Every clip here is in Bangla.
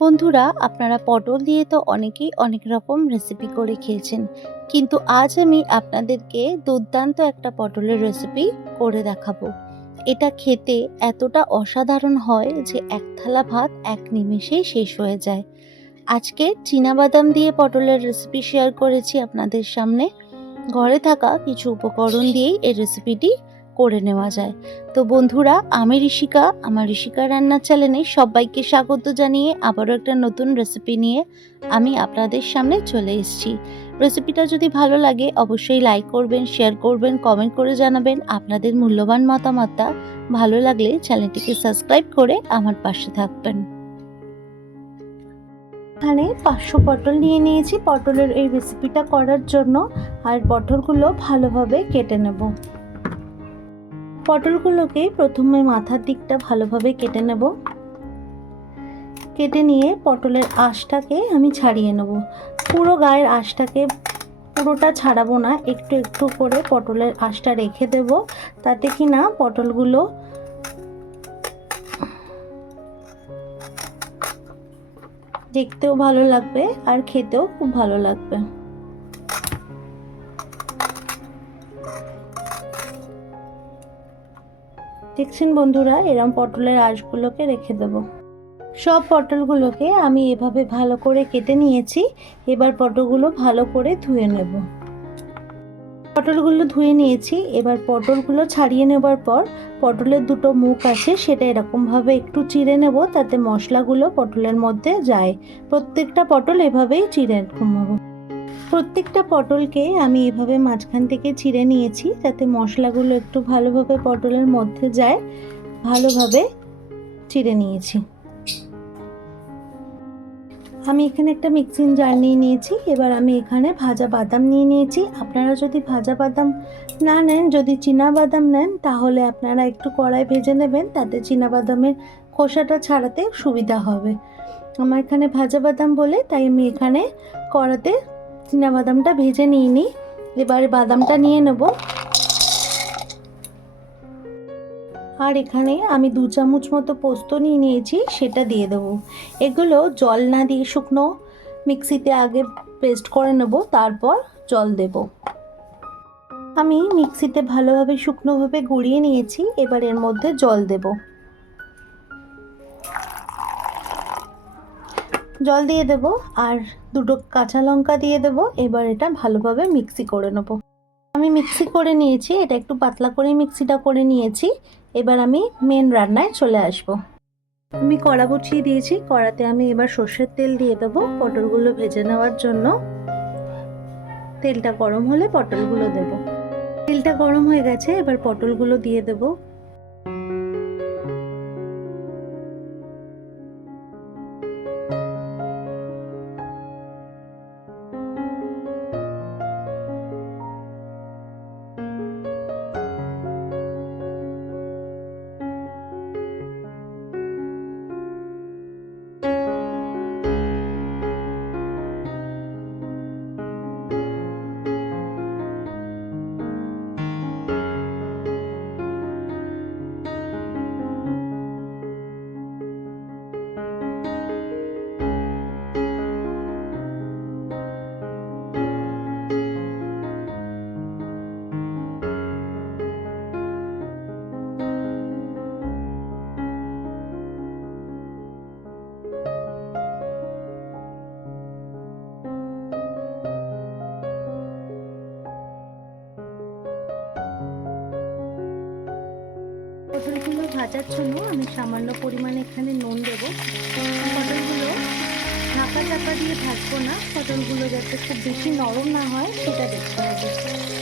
বন্ধুরা, আপনারা পটল দিয়ে তো অনেকেই অনেক রকম রেসিপি করে খেয়েছেন। কিন্তু আজ আমি আপনাদেরকে দুর্দান্ত একটা পটলের রেসিপি করে দেখাবো। এটা খেতে এতটা অসাধারণ হয় যে এক থালা ভাত এক নিমেষেই শেষ হয়ে যায়। আজকে বাদাম দিয়ে পটলের রেসিপি শেয়ার করেছি আপনাদের সামনে। ঘরে থাকা কিছু উপকরণ দিয়েই এই রেসিপিটি করে নেওয়া যায়। তো বন্ধুরা, আমি ঋষিকা, আমার ঋষিকা রান্নার চ্যানেলে সবাইকে স্বাগত জানিয়ে আবারও একটা নতুন রেসিপি নিয়ে আমি আপনাদের সামনে চলে এসেছি। রেসিপিটা যদি ভালো লাগে, অবশ্যই লাইক করবেন শেয়ার করবেন কমেন্ট করে জানাবেন আপনাদের মূল্যবান মতামতটা। ভালো লাগলে চ্যানেলটিকে সাবস্ক্রাইব করে আমার পাশে থাকবেন। এখানে পাঁচশো পটল নিয়ে নিয়েছি। পটলের এই রেসিপিটা করার জন্য আর পটলগুলো ভালোভাবে কেটে নেব। পটলগুলোকে প্রথমে মাথার দিকটা ভালোভাবে কেটে নেব। কেটে নিয়ে পটলের আঁশটাকে আমি ছাড়িয়ে নেব। পুরো গায়ের আঁশটাকে পুরোটা ছাড়াবো না, একটু একটু করে পটলের আঁশটা রেখে দেব। তাতে কি না পটলগুলো দেখতেও ভালো লাগবে আর খেতেও খুব ভালো লাগবে। দেখছেন বন্ধুরা, এরম পটলের আঁশগুলোকে রেখে দেব। সব পটলগুলোকে আমি এভাবে ভালো করে কেটে নিয়েছি, এবার পটলগুলো ভালো করে ধুয়ে নেব। পটলগুলো ধুয়ে নিয়েছি, এবার পটলগুলো ছাড়িয়ে নেবার পর পটলের দুটো মুখ আছে, সেটা এরকমভাবে একটু চিড়ে নেব, তাতে মশলাগুলো পটলের মধ্যে যায়। প্রত্যেকটা পটল এভাবেই চিড়ে ঘুমাবো। প্রত্যেকটা পটলকে আমি এভাবে মাঝখান থেকে চিড়ে নিয়েছি যাতে মশলাগুলো একটু ভালোভাবে পটলের মধ্যে যায়, ভালোভাবে চিড়ে নিয়েছি। আমি এখানে একটা মিক্সিং জার নিয়ে নিয়েছি, এবার আমি এখানে ভাজা বাদাম নিয়ে নিয়েছি। আপনারা যদি ভাজা বাদাম না নেন, যদি চীনা বাদাম নেন, তাহলে আপনারা একটু কড়াই ভেজে নেবেন, তাতে চীনা বাদামের খোসাটা ছাড়াতে সুবিধা হবে। আমার এখানে ভাজা বাদাম বলে, তাই আমি এখানে কড়াতে বাদামটা ভেজে নিয়ে নিই এবারে বাদামটা নিয়ে নেব। আর এখানে আমি দু চামচ মতো পোস্ত নিয়ে নিয়েছি, সেটা দিয়ে দেবো। এগুলো জল না দিয়ে শুকনো মিক্সিতে আগে পেস্ট করে নেব, তারপর জল দেব। আমি মিক্সিতে ভালোভাবে শুকনোভাবে গুঁড়িয়ে নিয়েছি, এবার এর মধ্যে জল দেবো। জল দিয়ে দেব আর দুটো কাঁচা লঙ্কা দিয়ে দেব। এবার এটা ভালোভাবে মিক্সি করে নেব। আমি মিক্সি করে নিয়েছি, এটা একটু পাতলা করে মিক্সিটা করে নিয়েছি। এবার আমি মেন রান্নায় চলে আসব। আমি কড়া বসিয়ে দিয়েছি, কড়াতে আমি এবার সর্ষের তেল দিয়ে দেবো পটলগুলো ভেজে নেওয়ার জন্য। তেলটা গরম হলে পটলগুলো দেব। তেলটা গরম হয়ে গেছে, এবার পটলগুলো দিয়ে দেবো। পটলগুলো ভাজার জন্য আমি সামান্য পরিমাণে এখানে নুন দেবো। পটলগুলো ঢাকা চাকা দিয়ে ভাজবো না। পটলগুলো যাতে খুব বেশি নরম না হয়, সেটা দেখতে হবে।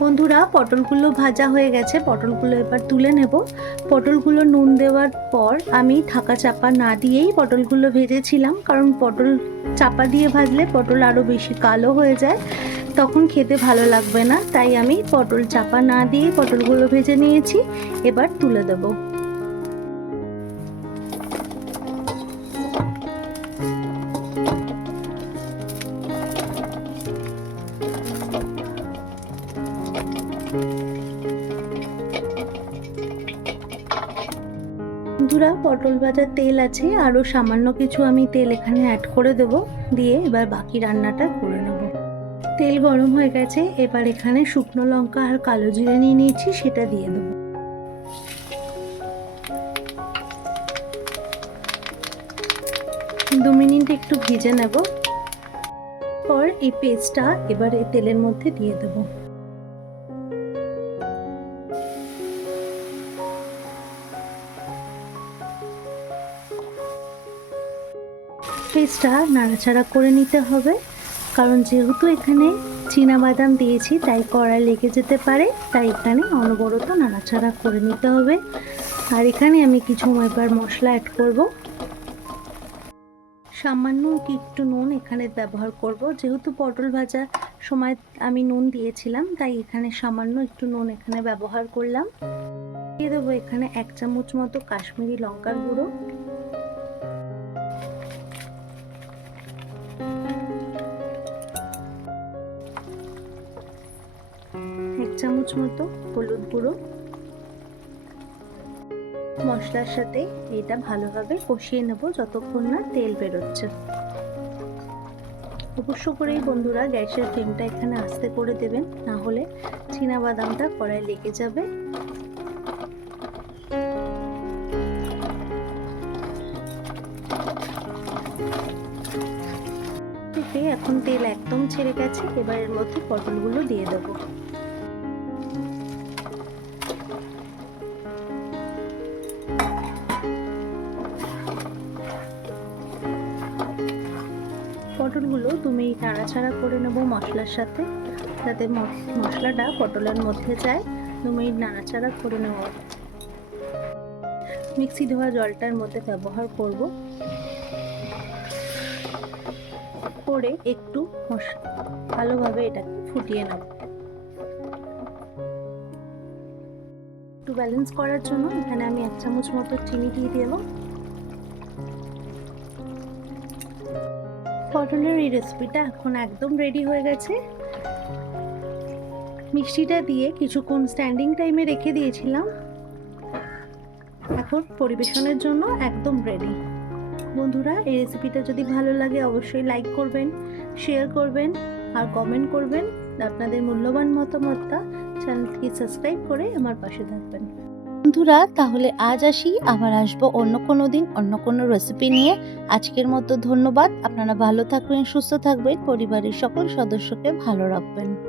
বন্ধুরা, পটলগুলো ভাজা হয়ে গেছে। পটলগুলো এবার তুলে নেব। পটলগুলো নুন দেওয়ার পর আমি থাকা চাপা না দিয়েই পটলগুলো ভেজেছিলাম। কারণ পটল চাপা দিয়ে ভাজলে পটল আরও বেশি কালো হয়ে যায়। তখন খেতে ভালো লাগবে না। তাই আমি পটল চাপা না দিয়ে পটলগুলো ভেজে নিয়েছি। এবার তুলে দেব। বন্ধুরা, পটল ভাজার তেল আছে আরও সামান্য কিছু আমি তেল এখানে অ্যাড করে দেব। দিয়ে এবার বাকি রান্নাটা করে নেব। তেল গরম হয়ে গেছে, এবার এখানে শুকনো লঙ্কা আর কালো জিরে নিয়ে নিয়েছি, সেটা দিয়ে দেবো। দু মিনিট একটু ভেজে নেব। পর এই পেস্টটা এবার এই তেলের মধ্যে দিয়ে দেবো। পেস্টটা নাড়াচাড়া করে নিতে হবে। কারণ যেহেতু এখানে বাদাম দিয়েছি, তাই কড়াই লেগে যেতে পারে, তাই এখানে অনবরত নাড়াচাড়া করে নিতে হবে। আর এখানে আমি কিছু এবার মশলা অ্যাড করব। সামান্য একটু নুন এখানে ব্যবহার করব। যেহেতু পটল ভাজার সময় আমি নুন দিয়েছিলাম, তাই এখানে সামান্য একটু নুন এখানে ব্যবহার করলাম। দিয়ে দেবো এখানে এক চামচ মতো কাশ্মীরি লঙ্কার গুঁড়ো। মতো হলুদ গুঁড়ো। মশলার সাথে এটা ভালোভাবে কষিয়ে নেব যতক্ষণ না তেল বেরোচ্ছে। অবশ্য করেই বন্ধুরা, গ্যাসের ফ্লেমটা এখানে আস্তে করে দেবেন, না হলে বাদামটা কড়াই লেগে যাবে। এখন তেল একদম ছেড়ে গেছে, এবার এর মধ্যে পটলগুলো দিয়ে দেবো। নাড়াচাড়া করে নেব মশলার সাথে, যাতে মশলাটা পটলের মধ্যে যায়। দু মিনিট নাড়াচাড়া করে নেব। মিক্সি ধোয়া জলটার মধ্যে ব্যবহার করব। করে একটু ভালোভাবে এটাকে ফুটিয়ে নেব। একটু ব্যালেন্স করার জন্য এখানে আমি এক চামচ মতো চিনি দিয়ে দেবো। পটলের এই রেসিপিটা এখন একদম রেডি হয়ে গেছে। মিষ্টিটা দিয়ে কিছুক্ষণ স্ট্যান্ডিং টাইমে রেখে দিয়েছিলাম। এখন পরিবেশনের জন্য একদম রেডি বন্ধুরা, এই রেসিপিটা যদি ভালো লাগে, অবশ্যই লাইক করবেন শেয়ার করবেন, আর কমেন্ট করবেন। আপনাদের মূল্যবান মতামতটা চ্যানেলটিকে সাবস্ক্রাইব করে আমার পাশে থাকবেন। বন্ধুরা, তাহলে আজ আসি। আবার আসব অন্য কোনো দিন, অন্য কোনো রেসিপি নিয়ে। আজকের মতো ধন্যবাদ। আপনারা ভালো থাকবেন, সুস্থ থাকবেন। পরিবারের সকল সদস্যকে ভালো রাখবেন।